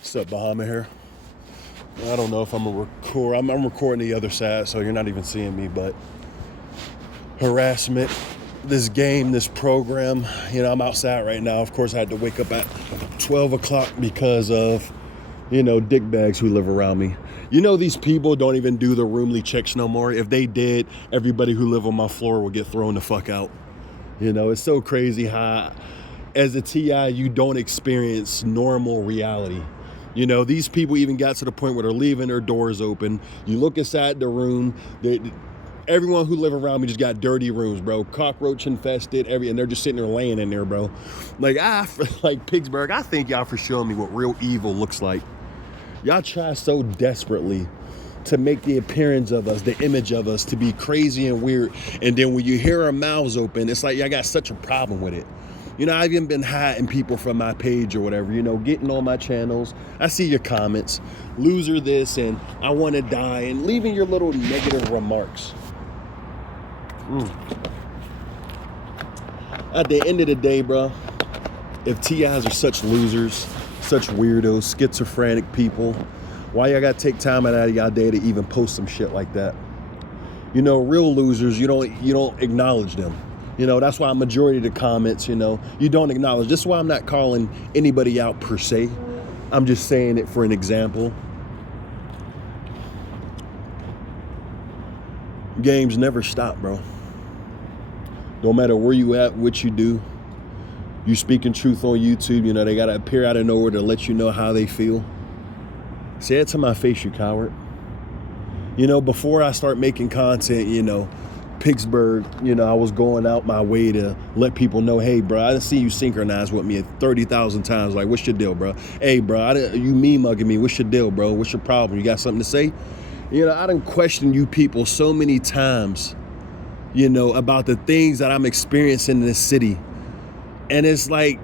What's up, Bahama here? I don't know if I'm gonna record. I'm recording the other side, so you're not even seeing me. But harassment, this game, this program. I'm outside right now. Of course, I had to wake up at 12 o'clock because of, dickbags who live around me. These people don't even do the roomly checks no more. If they did, everybody who live on my floor would get thrown the fuck out. It's so crazy how, as a TI, you don't experience normal reality. These people even got to the point where they're leaving their doors open. You look inside the room, everyone who live around me just got dirty rooms, bro. Cockroach infested, and they're just sitting there laying in there, bro. Like Pittsburgh, I thank y'all for showing me what real evil looks like. Y'all try so desperately to make the appearance of us, the image of us, to be crazy and weird. And then when you hear our mouths open, it's like y'all got such a problem with it. I've even been hiding people from my page or whatever, getting on my channels. I see your comments, loser this, and I want to die, and leaving your little negative remarks. At the end of the day, bro, if TIs are such losers, such weirdos, schizophrenic people, why y'all got to take time out of y'all day to even post some shit like that? Real losers, you don't acknowledge them. That's why a majority of the comments, you don't acknowledge. This is why I'm not calling anybody out per se. I'm just saying it for an example. Games never stop, bro. No matter where you at, what you do, you speaking truth on YouTube, they got to appear out of nowhere to let you know how they feel. Say it to my face, you coward. Before I start making content, Pittsburgh, I was going out my way to let people know, hey, bro, I didn't see you synchronize with me 30,000 times. Like, what's your deal, bro? Hey, bro, you mugging me. What's your deal, bro? What's your problem? You got something to say? I done questioned you people so many times, about the things that I'm experiencing in this city. And it's like,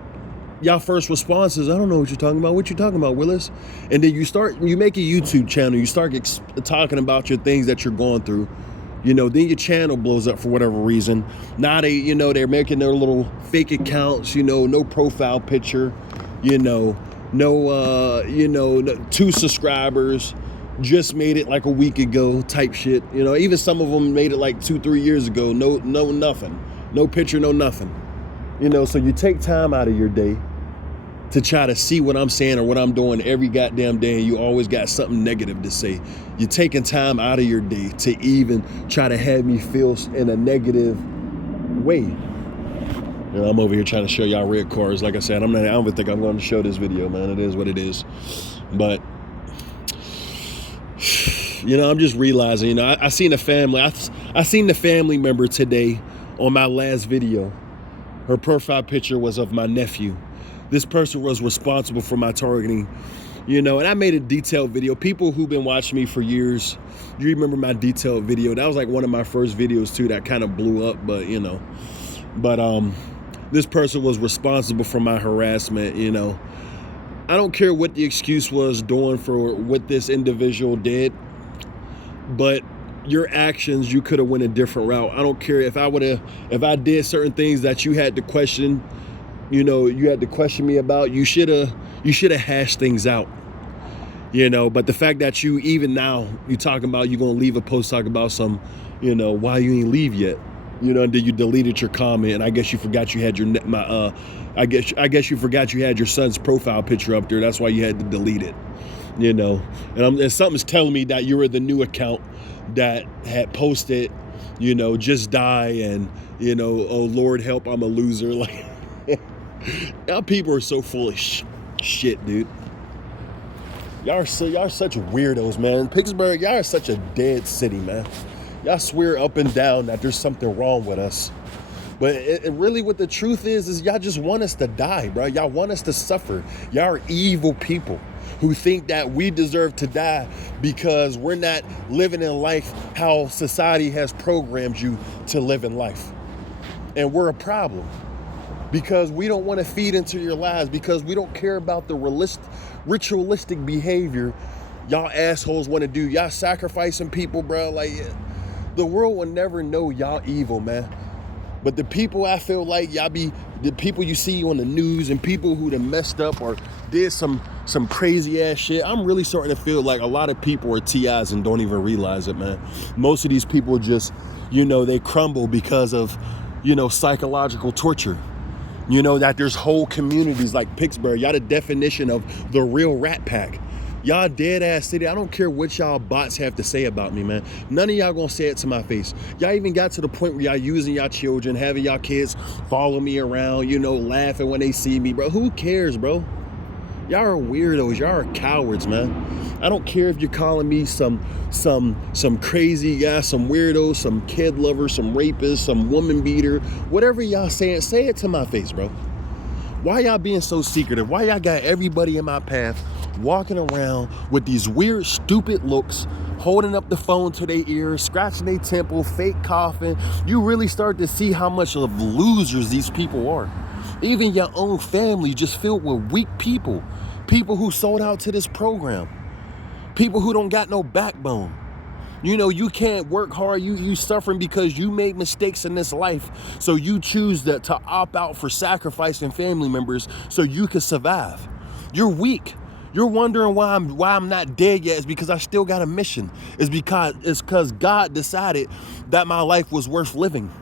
y'all first response is, I don't know what you're talking about. What you talking about, Willis? And then you make a YouTube channel. You start talking about your things that you're going through. Then your channel blows up for whatever reason. Now they're making their little fake accounts, no profile picture, no 2 subscribers, just made it like a week ago type shit. Even some of them made it like 2-3 years ago. No, nothing. No picture, no nothing. So you take time out of your day to try to see what I'm saying or what I'm doing every goddamn day, and you always got something negative to say. You're taking time out of your day to even try to have me feel in a negative way. I'm over here trying to show y'all red cars. Like I said, I don't even think I'm going to show this video, man. It is what it is. But, I'm just realizing, I seen a family. I seen the family member today on my last video. Her profile picture was of my nephew. This person was responsible for my targeting, and I made a detailed video. People who've been watching me for years, you remember my detailed video. That was like one of my first videos too that kind of blew up, but this person was responsible for my harassment. I don't care what the excuse was doing for what this individual did, but your actions, you could have went a different route. I don't care if I did certain things that you had to question, you had to question me about, you should have hashed things out, but the fact that you, even now, you talking about you going to leave a post talking about some, why you ain't leave yet, and then you deleted your comment, and I guess you forgot you had I guess you forgot you had your son's profile picture up there. That's why you had to delete it, and something's telling me that you were the new account that had posted, just die, and, oh Lord help, I'm a loser. Like, y'all people are so full of shit, dude. Y'all are such weirdos, man. Pittsburgh, y'all are such a dead city, man. Y'all swear up and down that there's something wrong with us. But it really what the truth is y'all just want us to die, bro. Y'all want us to suffer. Y'all are evil people who think that we deserve to die because we're not living in life how society has programmed you to live in life. And we're a problem because we don't want to feed into your lives, because we don't care about the ritualistic behavior y'all assholes want to do. Y'all sacrificing people, bro. Like, the world will never know y'all evil, man. But the people I feel like y'all be the people you see on the news and people who done messed up or did some crazy ass shit, I'm really starting to feel like a lot of people are TIs and don't even realize it, man. Most of these people just, they crumble because of, psychological torture. That there's whole communities like Pittsburgh. Y'all the definition of the real rat pack. Y'all dead ass city. I don't care what y'all bots have to say about me, man. None of y'all gonna say it to my face. Y'all even got to the point where y'all using y'all children, having y'all kids follow me around, laughing when they see me, bro. Who cares, bro? Y'all are weirdos. Y'all are cowards, man. I don't care if you're calling me some crazy guy, some weirdo, some kid lover, some rapist, some woman beater, whatever y'all saying, say it to my face, bro. Why y'all being so secretive? Why y'all got everybody in my path walking around with these weird, stupid looks, holding up the phone to their ear, scratching their temple, fake coughing? You really start to see how much of losers these people are. Even your own family just filled with weak people. People who sold out to this program. People who don't got no backbone. You can't work hard. You suffering because you made mistakes in this life. So you choose to opt out for sacrificing family members so you can survive. You're weak. You're wondering why I'm not dead yet. It's because I still got a mission. It's because God decided that my life was worth living.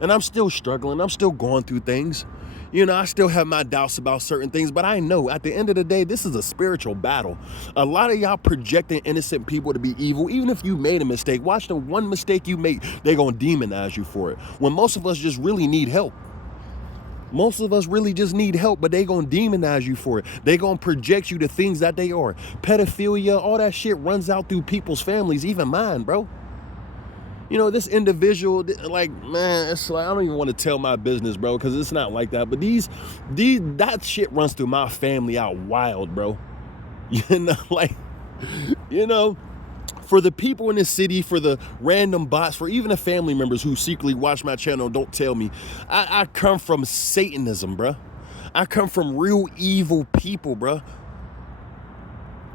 And I'm still struggling. I'm still going through things. I still have my doubts about certain things, but I know at the end of the day, this is a spiritual battle. A lot of y'all projecting innocent people to be evil. Even if you made a mistake, watch the one mistake you make, they're going to demonize you for it. When most of us just really need help. Most of us really just need help, but they going to demonize you for it. They going to project you to things that they are. Pedophilia, all that shit runs out through people's families, even mine, bro. This individual, like, man, it's like, I don't even want to tell my business, bro, because it's not like that. But that shit runs through my family out wild, bro. For the people in this city, for the random bots, for even the family members who secretly watch my channel, don't tell me. I come from Satanism, bro. I come from real evil people, bro.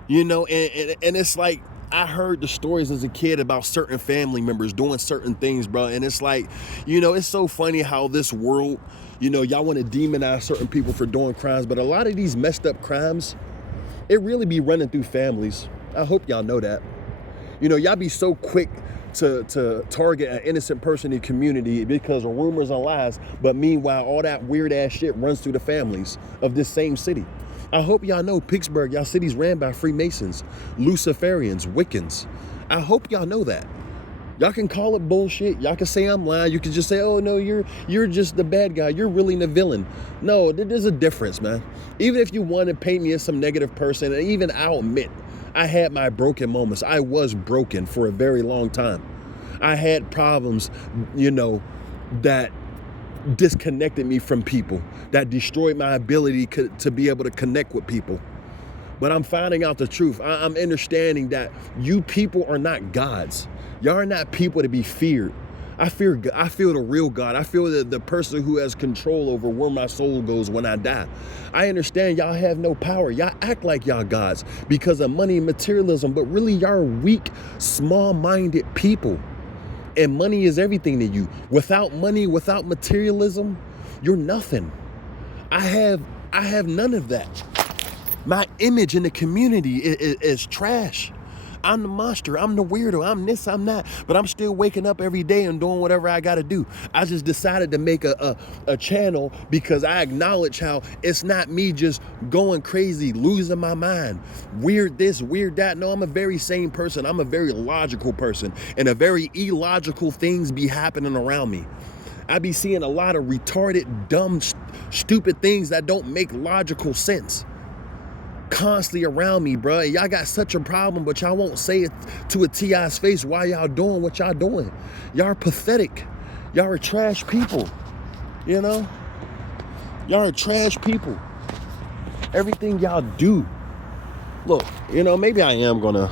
And it's like, I heard the stories as a kid about certain family members doing certain things, bro. And it's like, it's so funny how this world, y'all want to demonize certain people for doing crimes. But a lot of these messed up crimes, it really be running through families. I hope y'all know that. Y'all be so quick to target an innocent person in the community because of rumors and lies. But meanwhile, all that weird ass shit runs through the families of this same city. I hope y'all know Pittsburgh, y'all city's ran by Freemasons, Luciferians, Wiccans. I hope y'all know that. Y'all can call it bullshit. Y'all can say I'm lying. You can just say, oh no, you're just the bad guy. You're really the villain. No, there's a difference, man. Even if you want to paint me as some negative person, and even I'll admit, I had my broken moments. I was broken for a very long time. I had problems, that disconnected me from people, that destroyed my ability to be able to connect with people. But I'm finding out the truth. I'm understanding that you people are not gods. Y'all are not people to be feared. I feel the real God. I feel the person who has control over where my soul goes when I die. I understand y'all have no power. Y'all act like y'all gods because of money and materialism, but really y'all are weak, small-minded people. And money is everything to you. Without money, without materialism, you're nothing. I have none of that. My image in the community is trash. I'm the monster. I'm the weirdo. I'm this, I'm that. But I'm still waking up every day and doing whatever I got to do. I just decided to make a channel because I acknowledge how it's not me just going crazy, losing my mind. Weird this, weird that. No, I'm a very sane person. I'm a very logical person. And a very illogical things be happening around me. I be seeing a lot of retarded, dumb, stupid things that don't make logical sense constantly around me, bro. Y'all got such a problem, but y'all won't say it to a TI's face why y'all doing what y'all doing. Y'all are pathetic. Y'all are trash people. Y'all are trash people. Everything y'all do. Look, maybe I am gonna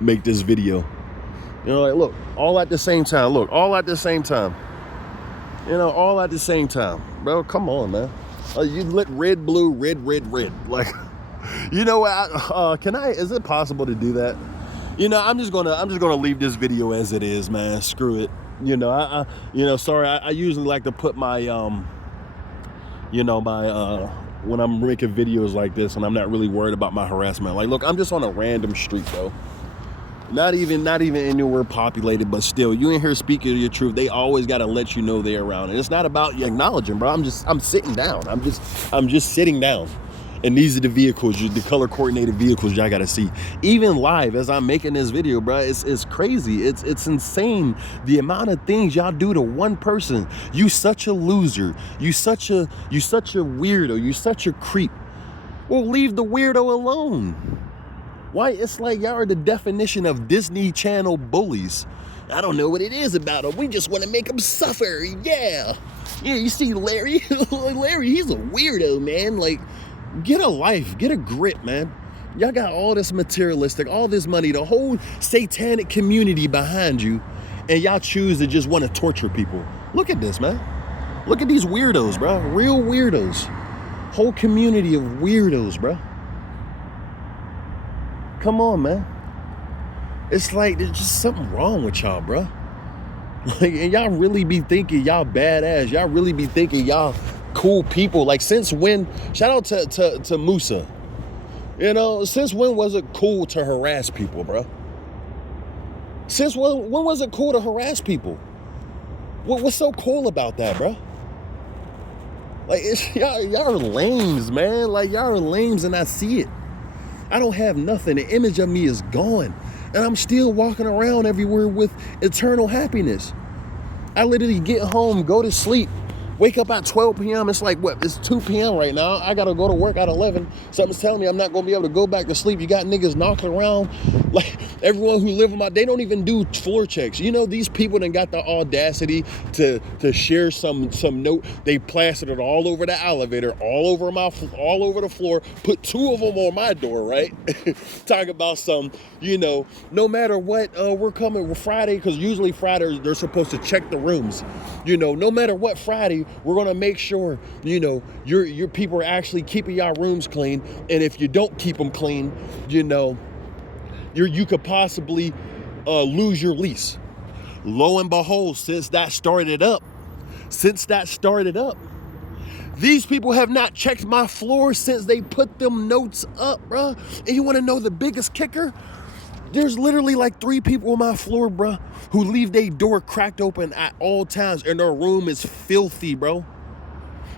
make this video. Look, all at the same time. Look, all at the same time. All at the same time. Bro, come on, man. You lit red, blue, red. Like, is it possible to do that? I'm just gonna leave this video as it is, man. Screw it. Sorry, I usually like to put my my when I'm making videos like this and I'm not really worried about my harassment. Like, look, I'm just on a random street though. Not even anywhere populated, but still, you in here speaking your truth. They always got to let you know they're around, and it's not about you acknowledging, bro. I'm sitting down. I'm just sitting down, and these are the vehicles, the color coordinated vehicles y'all got to see. Even live as I'm making this video, bro, it's crazy. It's insane the amount of things y'all do to one person. You such a loser. You such a weirdo. You such a creep. Well, leave the weirdo alone. Why? It's like y'all are the definition of Disney Channel bullies. I don't know what it is about them. We just want to make them suffer. Yeah, you see Larry? Larry, he's a weirdo, man. Like, get a life. Get a grip, man. Y'all got all this materialistic, all this money, the whole satanic community behind you, and y'all choose to just want to torture people. Look at this, man. Look at these weirdos, bro. Real weirdos. Whole community of weirdos, bro. Come on, man. It's like there's just something wrong with y'all, bro. Like, and y'all really be thinking y'all badass. Y'all really be thinking y'all cool people. Like, since when? Shout out to Musa. Since when was it cool to harass people, bro? Since when was it cool to harass people? What's so cool about that, bro? Like, y'all are lames, man. Like, y'all are lames, and I see it. I don't have nothing. The image of me is gone. And I'm still walking around everywhere with eternal happiness. I literally get home, go to sleep, wake up at 12 p.m. It's like, what? It's 2 p.m. right now. I got to go to work at 11. Something's telling me I'm not going to be able to go back to sleep. You got niggas knocking around. Like, everyone who live in they don't even do floor checks. These people done got the audacity to share some note. They plastered it all over the elevator, all over the floor, put 2 of them on my door, right? Talk about some, no matter what, we're coming Friday, because usually Fridays they're supposed to check the rooms. No matter what, Friday, we're going to make sure, your people are actually keeping y'all rooms clean. And if you don't keep them clean, you could possibly lose your lease. Lo and behold, since that started up, these people have not checked my floor since they put them notes up, bruh. And you want to know the biggest kicker? There's literally like 3 people on my floor, bruh, who leave their door cracked open at all times, and their room is filthy, bro.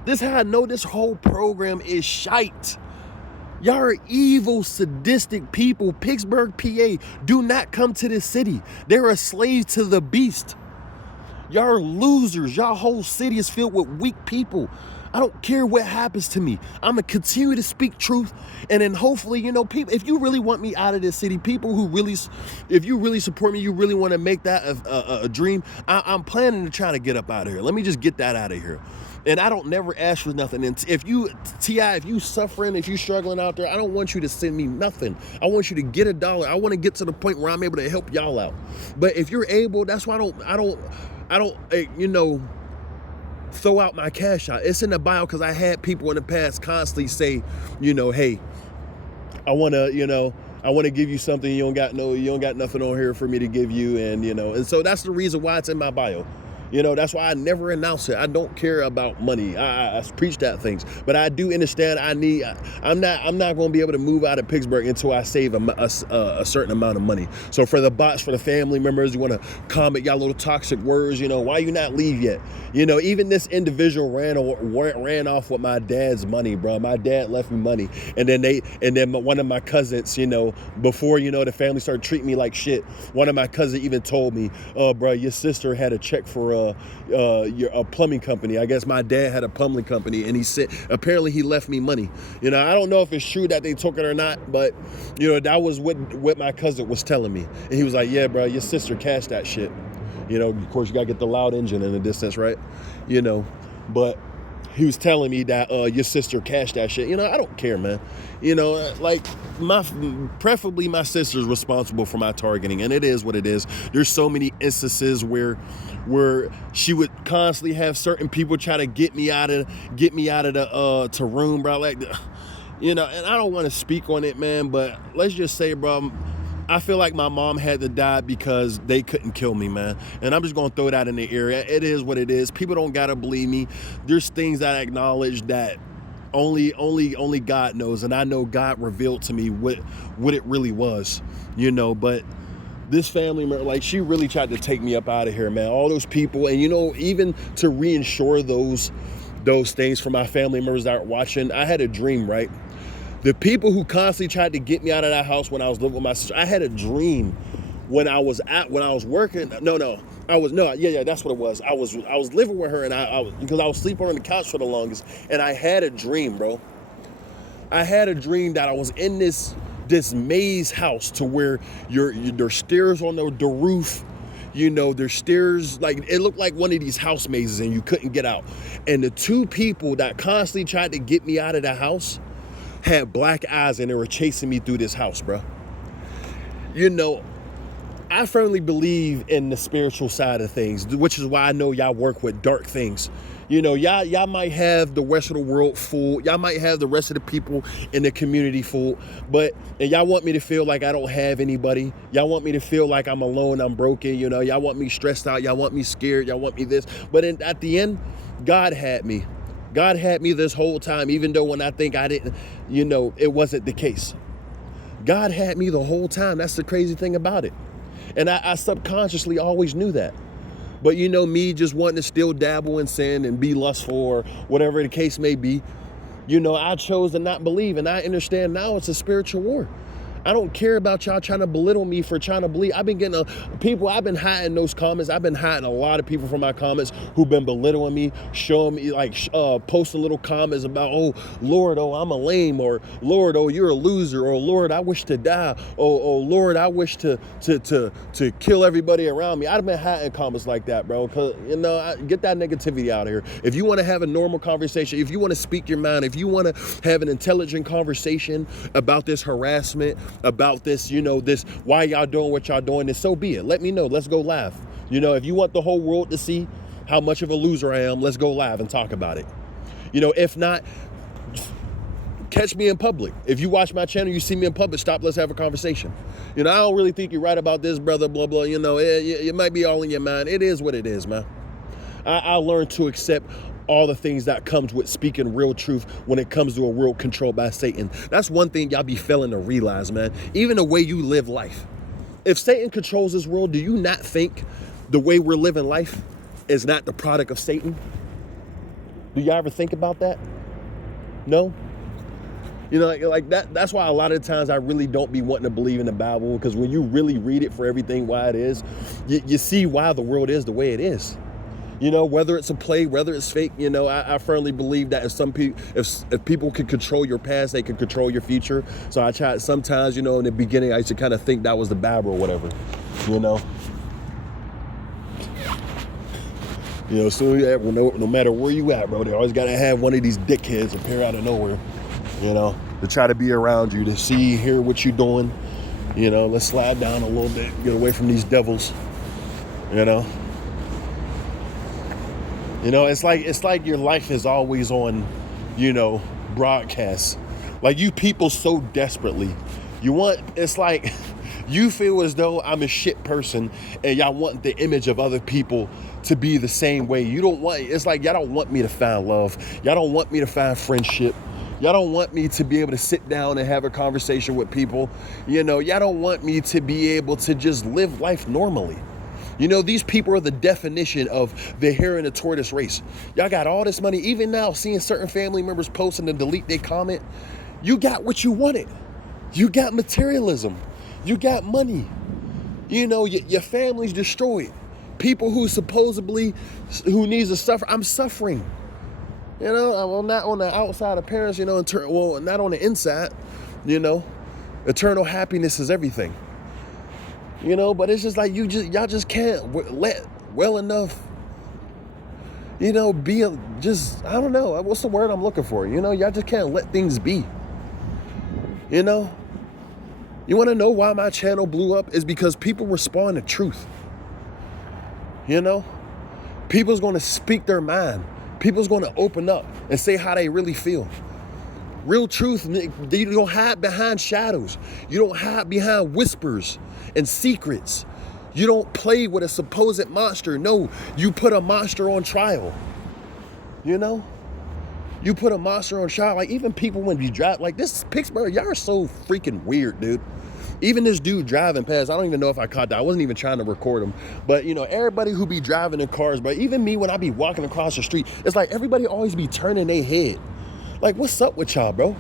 This is how I know this whole program is shite. Y'all are evil, sadistic people. Pittsburgh, PA, do not come to this city. They're a slave to the beast. Y'all are losers. Y'all whole city is filled with weak people. I don't care what happens to me. I'm going to continue to speak truth. And then hopefully, people, if you really want me out of this city, people who really, if you really support me, you really want to make that a dream, I'm planning to try to get up out of here. Let me just get that out of here. And I don't never ask for nothing. And if you suffering, if you struggling out there, I don't want you to send me nothing. I want you to get $1. I want to get to the point where I'm able to help y'all out. But if you're able, that's why I don't throw out my cash out. It's in the bio, because I had people in the past constantly say, hey, I want to give you something. You don't got nothing on here for me to give you. And so that's the reason why it's in my bio. That's why I never announce it. I don't care about money. I preach that things, but I do understand. I'm not going to be able to move out of Pittsburgh until I save a certain amount of money. So for the bots, for the family members, you want to comment y'all little toxic words. Why you not leave yet? Even this individual ran off with my dad's money, bro. My dad left me money, and then one of my cousins, before the family started treating me like shit. One of my cousins even told me, "Oh, bro, your sister had a check for a plumbing company." I guess my dad had a plumbing company, and he said apparently he left me money. I don't know if it's true that they took it or not, but that was what my cousin was telling me. And he was like, "Yeah, bro, your sister cashed that shit." Of course you gotta get the loud engine in the distance, right? But he was telling me that your sister cashed that shit. I don't care, man. Preferably my sister's responsible for my targeting, and it is what it is. There's so many instances where she would constantly have certain people try to get me out of the room, bro. Like, and I don't want to speak on it, man, but let's just say, bro, I feel like my mom had to die because they couldn't kill me, man. And I'm just going to throw that in the area. It is what it is. People don't got to believe me. There's things that I acknowledge that only God knows. And I know God revealed to me what it really was, you know. But this family, like, she really tried to take me up out of here, man. All those people. And, you know, even to reinsure those things for my family members that are watching, I had a dream, right? The people who constantly tried to get me out of that house when I was living with my sister, I had a dream when I was working. That's what it was. I was living with her, and because I was sleeping on the couch for the longest, and I had a dream, bro. I had a dream that I was in this maze house to where there's stairs on the roof. You know, there's stairs, like, it looked like one of these house mazes, and you couldn't get out. And the two people that constantly tried to get me out of the house had black eyes, and they were chasing me through this house, bro. You know, I firmly believe in the spiritual side of things, which is why I know y'all work with dark things. You know, y'all might have the rest of the world fooled. Y'all might have the rest of the people in the community fooled. And y'all want me to feel like I don't have anybody. Y'all want me to feel like I'm alone, I'm broken. You know, y'all want me stressed out. Y'all want me scared. Y'all want me this. But at the end, God had me. God had me this whole time, even though when I think I didn't, you know, it wasn't the case. God had me the whole time. That's the crazy thing about it. And I subconsciously always knew that. But, you know, me just wanting to still dabble in sin and be lustful or whatever the case may be, you know, I chose to not believe. And I understand now it's a spiritual war. I don't care about y'all trying to belittle me for trying to believe. I've been getting I've been hiding those comments. I've been hiding a lot of people from my comments who've been belittling me, showing me, like, posting little comments about, oh, Lord, oh, I'm a lame, or Lord, oh, you're a loser, or Lord, I wish to die, oh, Lord, I wish to kill everybody around me. I've been hiding comments like that, bro, because, you know, get that negativity out of here. If you want to have a normal conversation, if you want to speak your mind, if you want to have an intelligent conversation about this harassment, about this, you know, this, why y'all doing what y'all doing, then so be it. Let me know. Let's go live. You know, if you want the whole world to see how much of a loser I am, let's go live and talk about it. You know, if not, catch me in public. If you watch my channel, you see me in public, stop, let's have a conversation. You know, I don't really think you're right about this, brother, blah, blah. You know, it might be all in your mind. It is what it is, man. I learned to accept all the things that comes with speaking real truth when it comes to a world controlled by Satan. That's one thing y'all be failing to realize, man. Even the way you live life. If Satan controls this world, do you not think the way we're living life is not the product of Satan? Do y'all ever think about that? No? You know, like that. That's why a lot of times I really don't be wanting to believe in the Bible, because when you really read it for everything why it is, you see why the world is the way it is. You know, whether it's a play, whether it's fake, you know, I firmly believe that if people can control your past, they can control your future. So I tried sometimes, you know, in the beginning, I used to kind of think that was the Bible or whatever, you know. You know, so no matter where you at, bro, they always got to have one of these dickheads appear out of nowhere, you know, to try to be around you, to see, hear what you're doing. You know, let's slide down a little bit, get away from these devils, you know. You know, it's like your life is always on, you know, broadcast. Like, you people so desperately. It's like you feel as though I'm a shit person and y'all want the image of other people to be the same way. It's like y'all don't want me to find love. Y'all don't want me to find friendship. Y'all don't want me to be able to sit down and have a conversation with people. You know, y'all don't want me to be able to just live life normally. You know, these people are the definition of the hare and the tortoise race. Y'all got all this money. Even now, seeing certain family members post and then delete their comment, you got what you wanted. You got materialism. You got money. You know, your family's destroyed. People who needs to suffer. I'm suffering. You know, well, not on the outside appearance, you know, not on the inside, you know. Eternal happiness is everything. You know, but it's just like y'all just can't let well enough, you know, I don't know, what's the word I'm looking for? You know, y'all just can't let things be. You know, you want to know why my channel blew up? Is because people respond to truth. You know, people's going to speak their mind. People's going to open up and say how they really feel. Real truth, you don't hide behind shadows. You don't hide behind whispers and secrets. You don't play with a supposed monster. No, you put a monster on trial. You know? You put a monster on trial. Like, even people when you drive, like, this Pittsburgh, y'all are so freaking weird, dude. Even this dude driving past, I don't even know if I caught that. I wasn't even trying to record him. But, you know, everybody who be driving in cars, but even me when I be walking across the street, it's like everybody always be turning their head. Like, what's up with y'all, bro?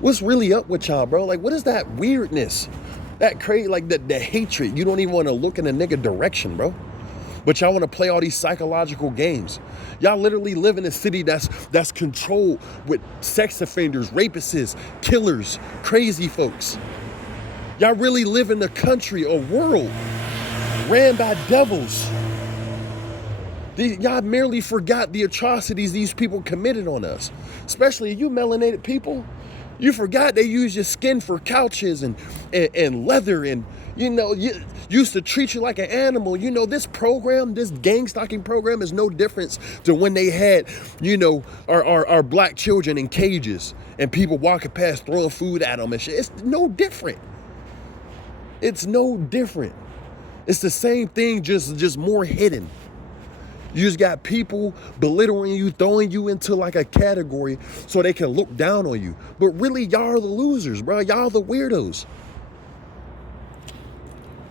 What's really up with y'all, bro? Like, what is that weirdness? That crazy, like, the hatred. You don't even want to look in a nigga direction, bro. But y'all want to play all these psychological games. Y'all literally live in a city that's controlled with sex offenders, rapists, killers, crazy folks. Y'all really live in a country, a world ran by devils. Y'all merely forgot the atrocities these people committed on us. Especially you melanated people. You forgot they use your skin for couches and leather, and, you know, used to treat you like an animal. You know, this program, this gang stalking program is no difference to when they had, you know, our black children in cages and people walking past throwing food at them and shit. It's no different. It's no different. It's the same thing, just more hidden. You just got people belittling you, throwing you into like a category so they can look down on you. But really, y'all are the losers, bro. Y'all the weirdos.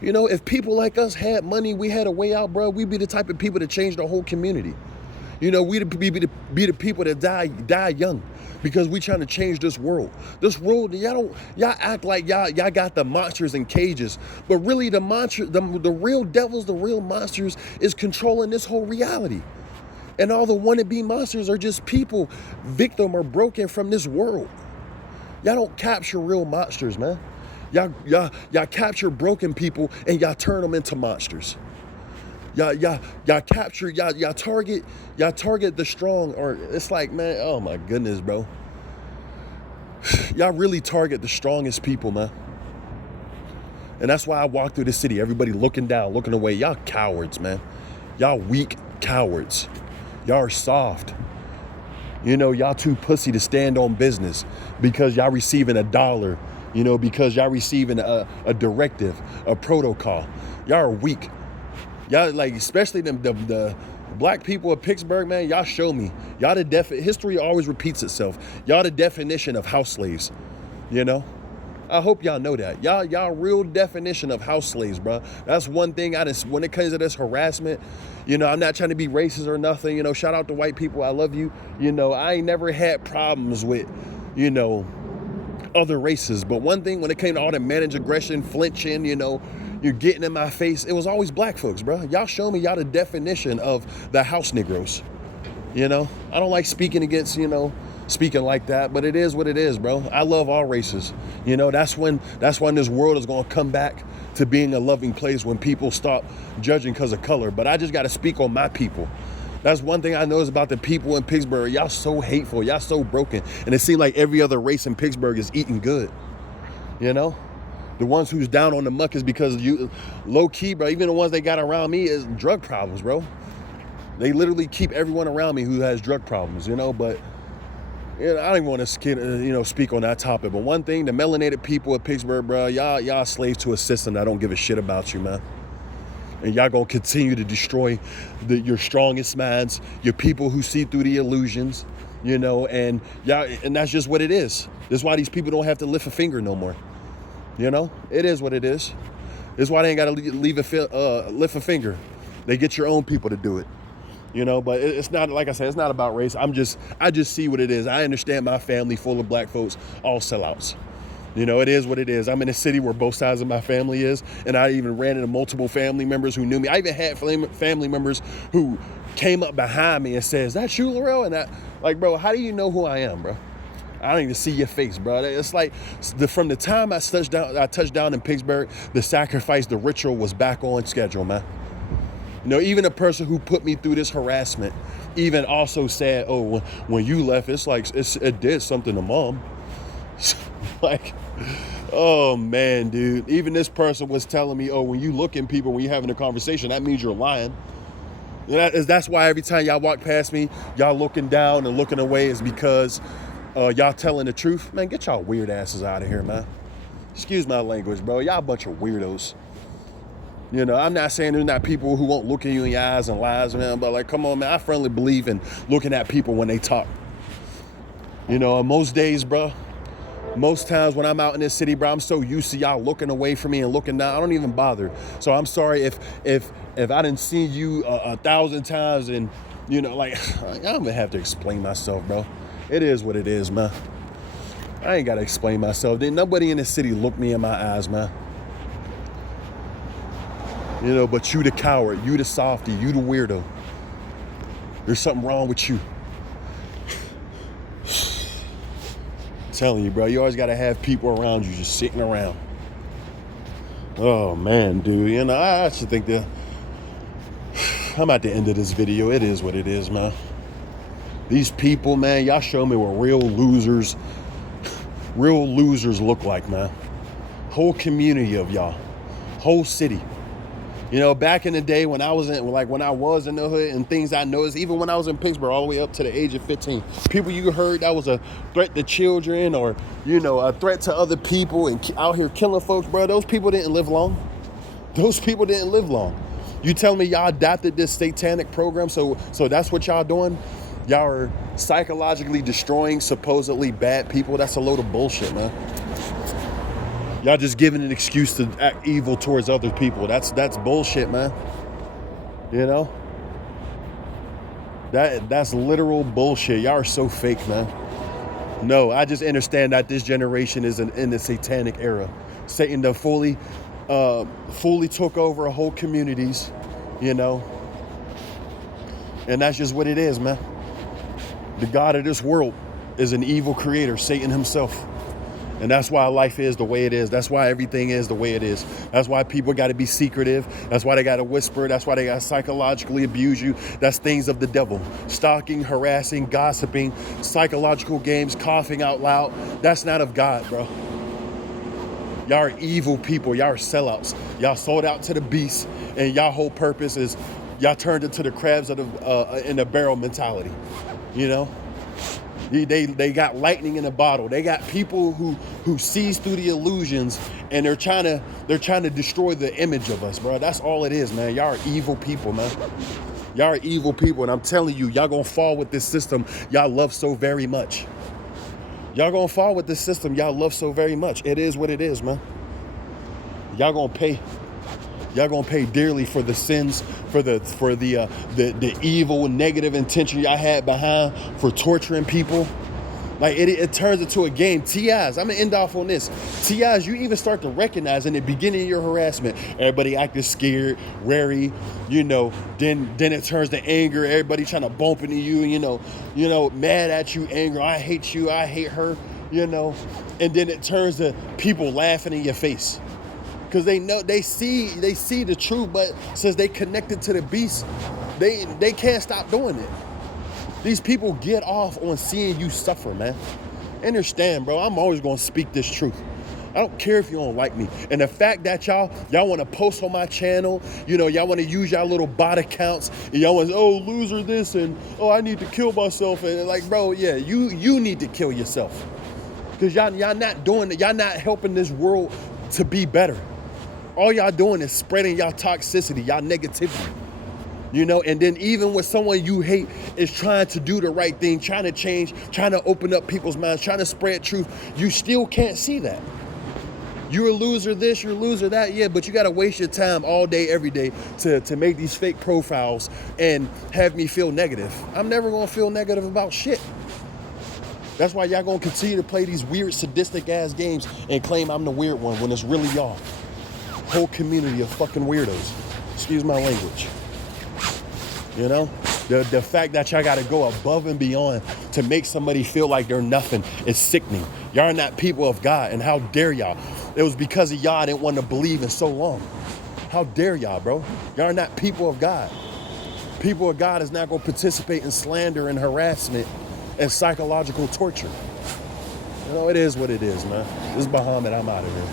You know, if people like us had money, we had a way out, bro, we'd be the type of people to change the whole community. You know, we'd be the people that die young because we trying to change this world. This world, y'all act like y'all got the monsters in cages, but really the real devils, the real monsters is controlling this whole reality. And all the wannabe monsters are just people, victim or broken from this world. Y'all don't capture real monsters, man. Y'all capture broken people and y'all turn them into monsters. Y'all capture, y'all target the strong, or it's like, man, oh my goodness, bro. Y'all really target the strongest people, man. And that's why I walk through the city, everybody looking down, looking away. Y'all cowards, man. Y'all weak cowards. Y'all are soft. You know, y'all too pussy to stand on business because y'all receiving $1, you know, because y'all receiving a directive, a protocol. Y'all are weak. Y'all, like, especially the black people of Pittsburgh, man, y'all show me. Y'all history always repeats itself. Y'all the definition of house slaves, you know? I hope y'all know that. Y'all real definition of house slaves, bro. That's one thing when it comes to this harassment, you know, I'm not trying to be racist or nothing, you know, shout out to white people, I love you. You know, I ain't never had problems with, you know, other races. But one thing, when it came to all the managed aggression, flinching, you know, you're getting in my face, it was always black folks, bro. Y'all show me y'all the definition of the house Negroes. You know, I don't like speaking against, you know, speaking like that, but it is what it is, bro. I love all races. You know, that's when this world is going to come back to being a loving place, when people stop judging because of color. But I just got to speak on my people. That's one thing I know is about the people in Pittsburgh. Y'all so hateful. Y'all so broken. And it seems like every other race in Pittsburgh is eating good. You know? The ones who's down on the muck is because you, low key, bro, even the ones they got around me is drug problems, bro. They literally keep everyone around me who has drug problems, you know? But, you know, I don't even want to, speak on that topic. But one thing, the melanated people of Pittsburgh, bro, y'all slaves to a system that don't give a shit about you, man. And y'all gonna continue to destroy your strongest minds, your people who see through the illusions, you know, and that's just what it is. That's why these people don't have to lift a finger no more. You know, it is what it is. It's why they ain't got to lift a finger. They get your own people to do it. You know, but it's not, like I said, it's not about race. I just see what it is. I understand my family full of black folks, all sellouts. You know, it is what it is. I'm in a city where both sides of my family is, and I even ran into multiple family members who knew me. I even had family members who came up behind me and said, "Is that you, Laurel?" And like, bro, how do you know who I am, bro? I don't even see your face, bro. It's like from the time I touched down in Pittsburgh, the sacrifice, the ritual was back on schedule, man. You know, even a person who put me through this harassment even also said, "Oh, when you left, it's like it did something to mom." Like, oh man, dude. Even this person was telling me, "Oh, when you look at people, when you're having a conversation, that means you're lying." And that's why every time y'all walk past me, y'all looking down and looking away, is because y'all telling the truth. Man, get y'all weird asses out of here, man. Excuse my language, bro. Y'all a bunch of weirdos. You know, I'm not saying there's not people who won't look at you in your eyes and lies, man, but like, come on, man. I firmly believe in looking at people when they talk. You know, most days, bro, most times when I'm out in this city, bro, I'm so used to y'all looking away from me and looking down. I don't even bother. So I'm sorry if I didn't see you 1,000 times and, you know, like, I don't even have to explain myself, bro. It is what it is, man. I ain't got to explain myself. Nobody in this city look me in my eyes, man. You know, but you the coward, you the softy, you the weirdo. There's something wrong with you. I'm telling you, bro, you always got to have people around you just sitting around. Oh, man, dude. You know, I actually think that I'm at the end of this video. It is what it is, man. These people, man, y'all show me what real losers look like, man. Whole community of y'all. Whole city. You know, back in the day when I was in the hood and things I noticed, even when I was in Pittsburgh all the way up to the age of 15, people you heard that was a threat to children or, you know, a threat to other people and out here killing folks, bro, those people didn't live long. Those people didn't live long. You telling me y'all adopted this satanic program, so that's what y'all doing? Y'all are psychologically destroying supposedly bad people? That's a load of bullshit, man. Y'all just giving an excuse to act evil towards other people. That's bullshit, man. You know? That's literal bullshit. Y'all are so fake, man. No, I just understand that this generation is in the satanic era. Satan done fully took over whole communities, you know? And that's just what it is, man. The God of this world is an evil creator, Satan himself. And that's why life is the way it is. That's why everything is the way it is. That's why people got to be secretive. That's why they got to whisper. That's why they got to psychologically abuse you. That's things of the devil. Stalking, harassing, gossiping, psychological games, coughing out loud. That's not of God, bro. Y'all are evil people. Y'all are sellouts. Y'all sold out to the beast. And y'all whole purpose is y'all turned into the crabs in the barrel mentality. You know? They got lightning in a bottle. They got people who sees through the illusions and they're trying to destroy the image of us, bro. That's all it is, man. Y'all are evil people, man. Y'all are evil people, and I'm telling you, y'all gonna fall with this system y'all love so very much. Y'all gonna fall with this system y'all love so very much. It is what it is, man. Y'all gonna pay. Y'all gonna pay dearly for the sins, for the evil, negative intention y'all had behind for torturing people. Like it turns into a game. TIs, I'm gonna end off on this. TIs, you even start to recognize in the beginning of your harassment, everybody acting scared, wary, you know. Then it turns to anger. Everybody trying to bump into you, you know, mad at you, anger. I hate you. I hate her, you know. And then it turns to people laughing in your face. Because they know they see the truth, but since they connected to the beast, they can't stop doing it. These people get off on seeing you suffer, man. Understand, bro, I'm always gonna speak this truth. I don't care if you don't like me. And the fact that y'all want to post on my channel, you know, y'all want to use y'all little bot accounts, and y'all want to, oh, loser this, and oh, I need to kill myself, and like, bro, yeah, you need to kill yourself. Because y'all not doing it, y'all not helping this world to be better. All y'all doing is spreading y'all toxicity, y'all negativity, you know, and then even when someone you hate is trying to do the right thing, trying to change, trying to open up people's minds, trying to spread truth, you still can't see that. You're a loser this, you're a loser that, yeah, but you got to waste your time all day, every day to make these fake profiles and have me feel negative. I'm never going to feel negative about shit. That's why y'all going to continue to play these weird, sadistic ass games and claim I'm the weird one when it's really y'all. Whole community of fucking weirdos. Excuse my language. You know, the fact that y'all got to go above and beyond to make somebody feel like they're nothing is sickening. Y'all are not people of God, and how dare y'all? It was because of y'all I didn't want to believe in so long. How dare y'all, bro? Y'all are not people of God. People of God is not going to participate in slander and harassment and psychological torture. You know, it is what it is, man. This is Muhammad. I'm out of here.